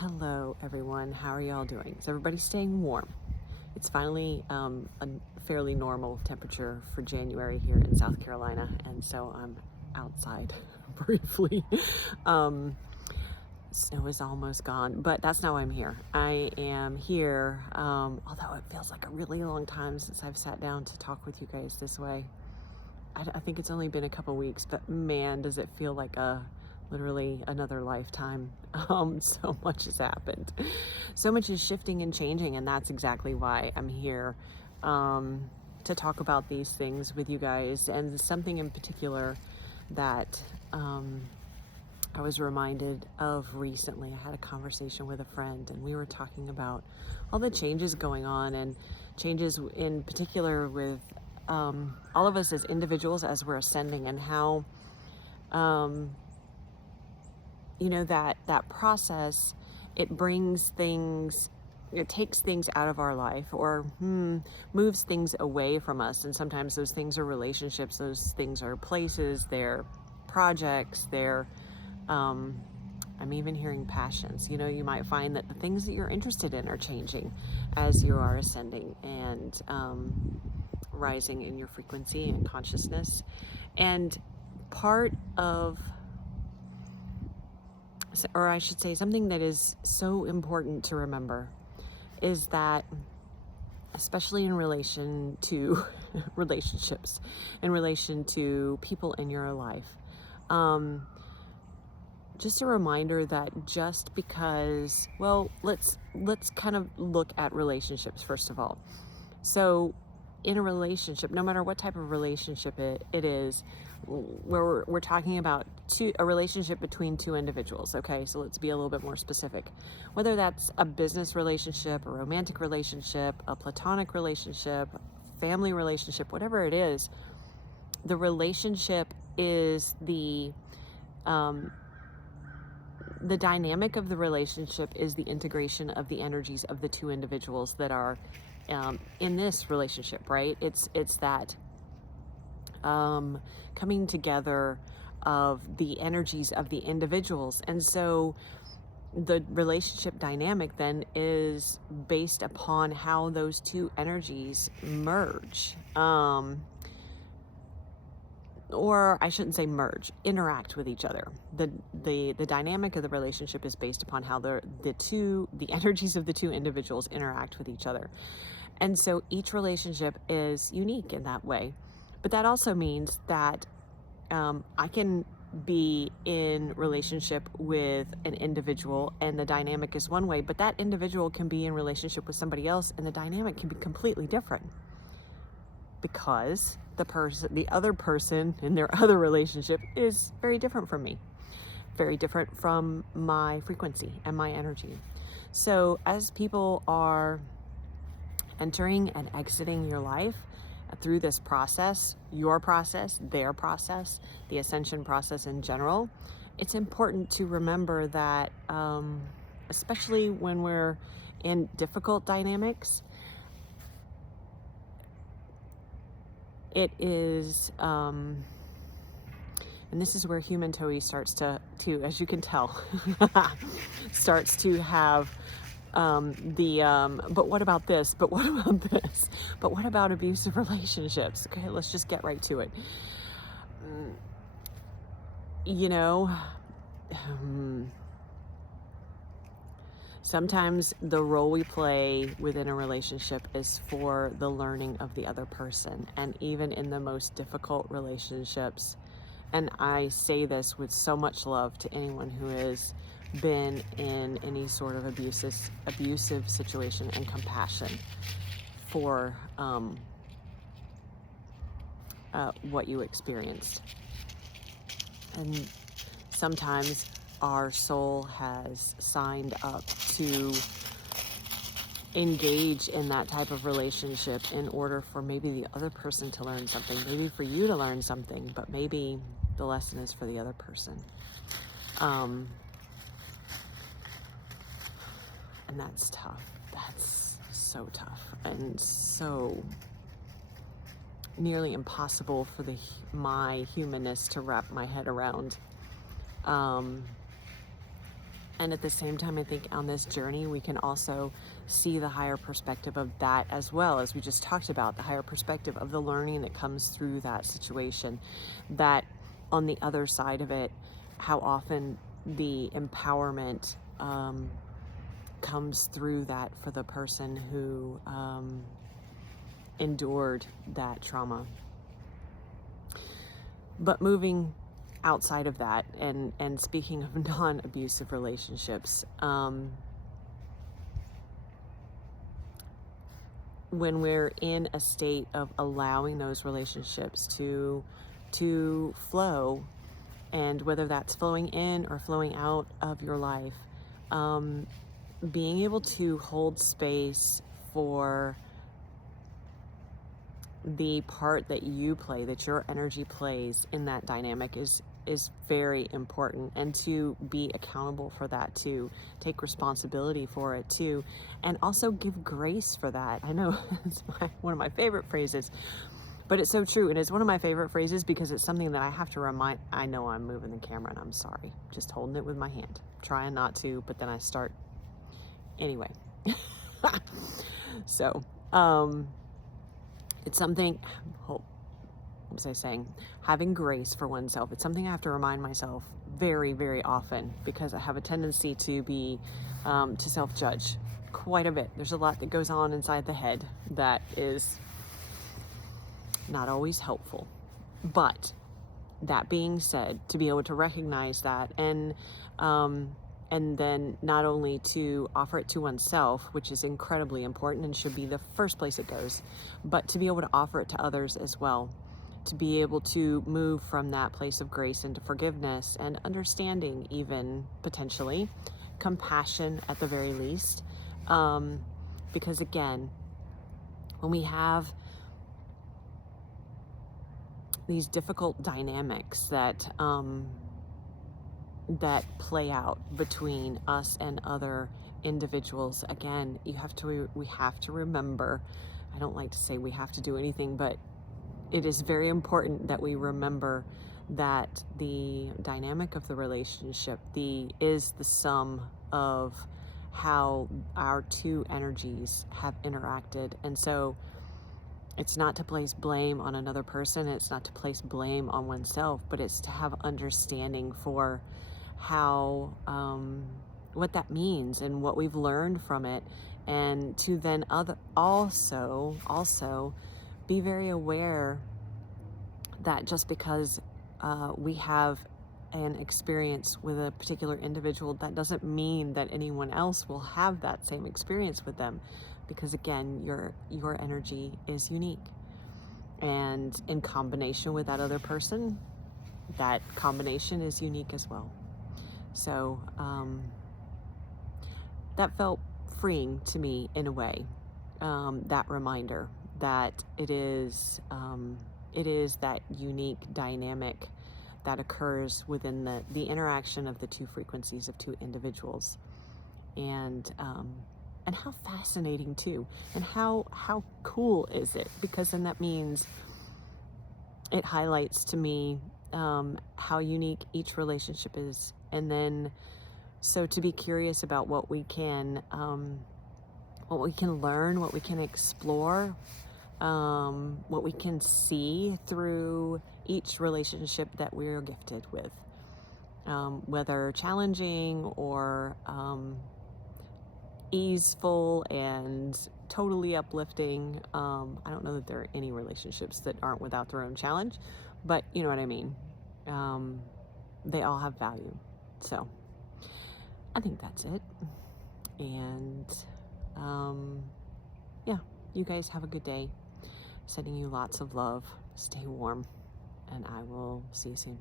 Hello, everyone. How are y'all doing? Is everybody staying warm? It's finally a fairly normal temperature for January here in South Carolina, and so I'm outside briefly. Um, Snow is almost gone, but that's not why I'm here. I am here, although it feels like a really long time since I've sat down to talk with you guys this way. I think it's only been a couple weeks, but man, does it feel like literally another lifetime. So much has happened. So much is shifting and changing, and that's exactly why I'm here to talk about these things with you guys. And something in particular that I was reminded of recently. I had a conversation with a friend, and we were talking about all the changes going on, and changes in particular with all of us as individuals as we're ascending, and how that process, it brings things, it takes things out of our life, or moves things away from us. And sometimes those things are relationships, those things are places, they're projects, they're I'm even hearing passions. You might find that the things that you're interested in are changing as you are ascending and rising in your frequency and consciousness. And part of, or I should say, something that is so important to remember is that, especially in relation to relationships, in relation to people in your life, just a reminder that just because, well, let's kind of look at relationships first of all. So in a relationship, no matter what type of relationship it is, where we're talking about a relationship between two individuals, okay? So let's be a little bit more specific. Whether that's a business relationship, a romantic relationship, a platonic relationship, family relationship, whatever it is, the relationship is the dynamic of the relationship is the integration of the energies of the two individuals that are in this relationship, right? It's that coming together of the energies of the individuals. And so the relationship dynamic then is based upon how those two energies merge. Or I shouldn't say merge, interact with each other. The dynamic of the relationship is based upon how the energies of the two individuals interact with each other. And so each relationship is unique in that way. But that also means that I can be in relationship with an individual and the dynamic is one way, but that individual can be in relationship with somebody else and the dynamic can be completely different, because the other person in their other relationship is very different from me, very different from my frequency and my energy. So as people are entering and exiting your life through this process, your process, their process, the ascension process in general, it's important to remember that, especially when we're in difficult dynamics, it is, and this is where human Toei starts to, as you can tell, starts to have but what about this? But what about this? But what about abusive relationships? Okay, let's just get right to it. Sometimes the role we play within a relationship is for the learning of the other person. And even in the most difficult relationships, and I say this with so much love to anyone who has been in any sort of abusive situation, and compassion for what you experienced. And sometimes our soul has signed up to engage in that type of relationship in order for maybe the other person to learn something, maybe for you to learn something, but maybe the lesson is for the other person. And that's tough. That's so tough, and so nearly impossible for my humanness to wrap my head around. And at the same time, I think on this journey, we can also see the higher perspective of that, as well as we just talked about, the higher perspective of the learning that comes through that situation. That on the other side of it, how often the empowerment comes through that for the person who endured that trauma. But moving outside of that, and speaking of non-abusive relationships, when we're in a state of allowing those relationships to flow, and whether that's flowing in or flowing out of your life, being able to hold space for the part that you play, that your energy plays in that dynamic, is very important, and to be accountable for that, to take responsibility for it too, and also give grace for that. I know it's one of my favorite phrases, but it's so true, and it's one of my favorite phrases because it's something that I have to remind. I know I'm moving the camera, and I'm sorry, just holding it with my hand, trying not to, but then I start anyway. So it's something, what was I saying? Having grace for oneself. It's something I have to remind myself very, very often, because I have a tendency to be, to self-judge quite a bit. There's a lot that goes on inside the head that is not always helpful. But that being said, to be able to recognize that, and then not only to offer it to oneself, which is incredibly important and should be the first place it goes, but to be able to offer it to others as well, to be able to move from that place of grace into forgiveness and understanding, even potentially compassion at the very least. Because again, when we have these difficult dynamics that play out between us and other individuals, again, we have to remember, I don't like to say we have to do anything, but it is very important that we remember that the dynamic of the relationship is the sum of how our two energies have interacted. And so it's not to place blame on another person, it's not to place blame on oneself, but it's to have understanding for how, what that means and what we've learned from it, and to then also be very aware that just because we have an experience with a particular individual, that doesn't mean that anyone else will have that same experience with them, because again, your energy is unique, and in combination with that other person, that combination is unique as well. So that felt freeing to me in a way, that reminder that it is that unique dynamic that occurs within the interaction of the two frequencies of two individuals, and how fascinating too, and how cool is it, because then that means it highlights to me how unique each relationship is, and then so to be curious about what we can learn, what we can explore, what we can see through each relationship that we're gifted with, whether challenging or easeful and totally uplifting. I don't know that there are any relationships that aren't without their own challenge, but you know what I mean. They all have value. So I think that's it. And yeah, you guys have a good day. Sending you lots of love. Stay warm, and I will see you soon.